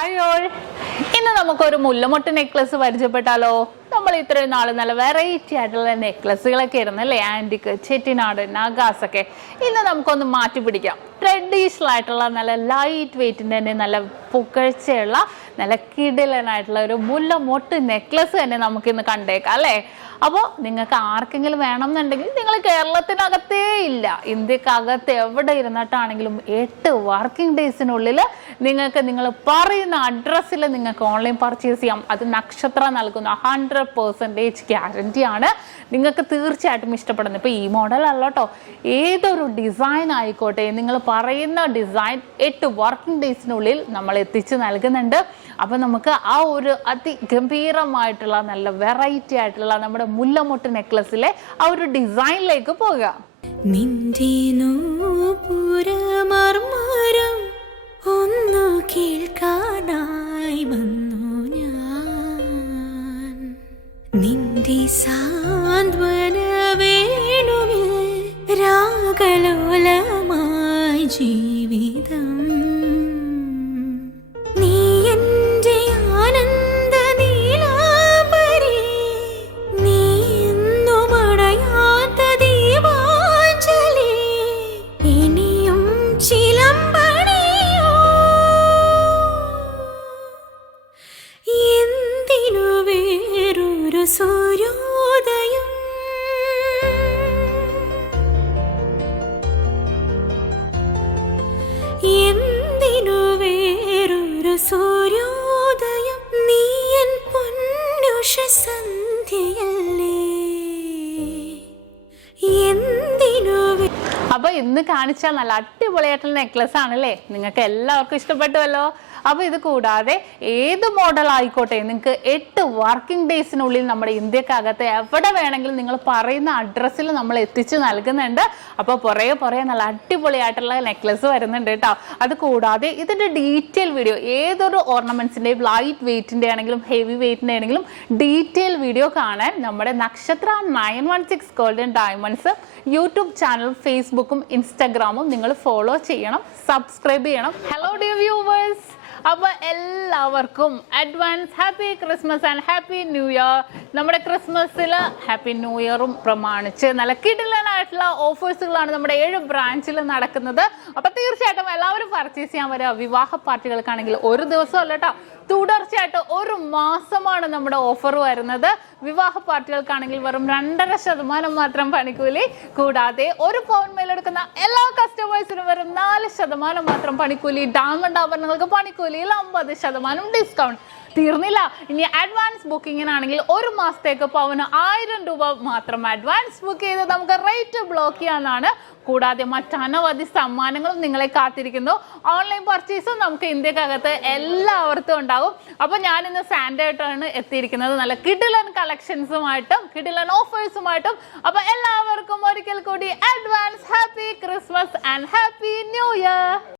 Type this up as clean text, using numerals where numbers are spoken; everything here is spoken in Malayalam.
ഹായ് ഓൾ, ഇന്ന് നമുക്കൊരു മുല്ലമൊട്ട് നെക്ലസ് പരിചയപ്പെട്ടാലോ. നമ്മൾ ഇത്രയും നാൾ നല്ല വെറൈറ്റി ആയിട്ടുള്ള നെക്ലസുകളൊക്കെ ആയിരുന്നു അല്ലേ, ആൻറ്റിക്ക്, ചെട്ടിനാട്, നഗാസ് ഒക്കെ. ഇന്ന് നമുക്കൊന്ന് മാറ്റി പിടിക്കാം. ട്രഡീഷണൽ ആയിട്ടുള്ള നല്ല ലൈറ്റ് വെയിറ്റിൻ്റെ തന്നെ നല്ല പുകഴ്ചയുള്ള നല്ല കിടിലനായിട്ടുള്ള ഒരു മുല്ലമൊട്ട് നെക്ലസ് തന്നെ നമുക്കിന്ന് കണ്ടേക്കാം അല്ലേ. അപ്പോൾ നിങ്ങൾക്ക് ആർക്കെങ്കിലും വേണമെന്നുണ്ടെങ്കിൽ നിങ്ങൾ കേരളത്തിനകത്തേ ഇല്ല, ഇന്ത്യക്കകത്ത് എവിടെ ഇരുന്നിട്ടാണെങ്കിലും 8 വർക്കിംഗ് ഡേയ്സിനുള്ളിൽ നിങ്ങൾക്ക് നിങ്ങൾ പറയുന്ന അഡ്രസ്സിൽ നിങ്ങൾക്ക് ഓൺലൈൻ പർച്ചേസ് ചെയ്യാം. അത് നക്ഷത്ര നൽകുന്ന 100% ഗ്യാരണ്ടി ആണ്. നിങ്ങൾക്ക് തീർച്ചയായിട്ടും ഇഷ്ടപ്പെടുന്നത്. ഇപ്പോൾ ഈ മോഡൽ അല്ല കേട്ടോ, ഏതൊരു ഡിസൈൻ ആയിക്കോട്ടെ, നിങ്ങൾ പറയുന്ന ഡിസൈൻ 8 വർക്കിംഗ് ഡേയ്സിനുള്ളിൽ നമ്മൾ എത്തിച്ച് നൽകുന്നുണ്ട്. അപ്പം നമുക്ക് ആ ഒരു അതിഗംഭീരമായിട്ടുള്ള നല്ല വെറൈറ്റി ആയിട്ടുള്ള നമ്മുടെ മുല്ലമൊട്ട് നെക്ലസിലെ ആ ഒരു ഡിസൈനിലേക്ക് പോകാം. ഒന്നു കേൾക്കാനായി വന്നു ഞാൻ, നിന്റെ സാന്ത്വന വേണുവിൽ രാഗലോലമായി ജീവിതം. നീ എൻ്റെ ആനന്ദ നീലാംബരി, നീ എന്നും അടയാത്ത ദീപാഞ്ജലി, ഇനിയും ചിലമ്പണിയോ എന്തിനു വേറൊരു സൂര്യോദയം. എന്തിനു വേറൊരു സൂര്യോദയം, നീ എൻ പൊന്നുഷ സന്ധ്യയല്ലേ. എന്തിനു അപ്പൊ ഇന്ന് കാണിച്ച നല്ല അടിപൊളിയായിട്ടുള്ള നെക്ലസ് ആണല്ലേ, നിങ്ങൾക്ക് എല്ലാവർക്കും ഇഷ്ടപ്പെട്ടുവല്ലോ. അപ്പൊ ഇത് കൂടാതെ ഏത് മോഡൽ ആയിക്കോട്ടെ, നിങ്ങൾക്ക് 8 വർക്കിംഗ് ഡേയ്സിനുള്ളിൽ നമ്മുടെ ഇന്ത്യക്കകത്ത് എവിടെ വേണമെങ്കിലും നിങ്ങൾ പറയുന്ന അഡ്രസ്സിൽ നമ്മൾ എത്തിച്ചു നൽകുന്നുണ്ട്. അപ്പോൾ പുറകെ നല്ല അടിപൊളിയായിട്ടുള്ള നെക്ലസ് വരുന്നുണ്ട് കേട്ടോ. അത് കൂടാതെ ഇതിന്റെ ഡീറ്റെയിൽ വീഡിയോ, ഏതൊരു ഓർണമെന്റ്സിന്റെയും ലൈറ്റ് വെയിറ്റിന്റെ ആണെങ്കിലും ഹെവി വെയിറ്റിന്റെ ആണെങ്കിലും ഡീറ്റെയിൽ വീഡിയോ കാണാൻ നമ്മുടെ നക്ഷത്ര 916 ഗോൾഡൻ ഡയമണ്ട്സ് യൂട്യൂബ് ചാനൽ, ഫേസ്ബുക്കും ഇൻസ്റ്റാഗ്രാമും നിങ്ങൾ ഫോളോ ചെയ്യണം, സബ്സ്ക്രൈബ് ചെയ്യണം. ഹലോ ഡിയർ വ്യൂവേഴ്സ്, അപ്പോൾ എല്ലാവർക്കും advance happy Christmas and happy new year. നമ്മുടെ ക്രിസ്മസിൽ ഹാപ്പി ന്യൂ ഇയറും പ്രമാണിച്ച് നല്ല കിടിലനായിട്ടുള്ള ഓഫേഴ്സുകളാണ് നമ്മുടെ 7 ബ്രാഞ്ചിൽ നടക്കുന്നത്. അപ്പോൾ തീർച്ചയായിട്ടും എല്ലാവരും പർച്ചേസ് ചെയ്യാൻ വരിക. വിവാഹ പാർട്ടികൾക്കാണെങ്കിൽ ഒരു ദിവസം അല്ല കേട്ടോ, തുടർച്ചയായിട്ട് 1 മാസമാണ് നമ്മുടെ ഓഫർ വരുന്നത്. വിവാഹ പാർട്ടികൾക്കാണെങ്കിൽ വെറും 2.5% മാത്രം പണിക്കൂലി. കൂടാതെ 1 പൗൺ മേലെടുക്കുന്ന എല്ലാ കസ്റ്റമേഴ്സിനും വെറും 4% മാത്രം പണിക്കൂലി. ഡയമണ്ട് ആഭരണങ്ങൾക്ക് പണിക്കൂലിയിൽ 50% ഡിസ്കൗണ്ട്. തീർന്നില്ല, ഇനി അഡ്വാൻസ് ബുക്കിങ്ങിനാണെങ്കിൽ 1 മാസത്തേക്ക് പവന് 1000 രൂപ മാത്രം അഡ്വാൻസ് ബുക്ക് ചെയ്ത് നമുക്ക് റേറ്റ് ബ്ലോക്ക് ചെയ്യാനാണ്. കൂടാതെ മറ്റനവധി സമ്മാനങ്ങളും നിങ്ങളെ കാത്തിരിക്കുന്നു. ഓൺലൈൻ പർച്ചേസും നമുക്ക് ഇന്ത്യക്കകത്ത് എല്ലാവർക്കും ഉണ്ടാകും. അപ്പോൾ ഞാൻ ഇന്ന് സാൻഡേ ആയിട്ടാണ് എത്തിയിരിക്കുന്നത്, നല്ല കിടിലൻ കളക്ഷൻസുമായിട്ടും കിടിലൻ ഓഫേഴ്സുമായിട്ടും. അപ്പോൾ എല്ലാവർക്കും ഒരിക്കൽ കൂടി advance happy Christmas and happy new year.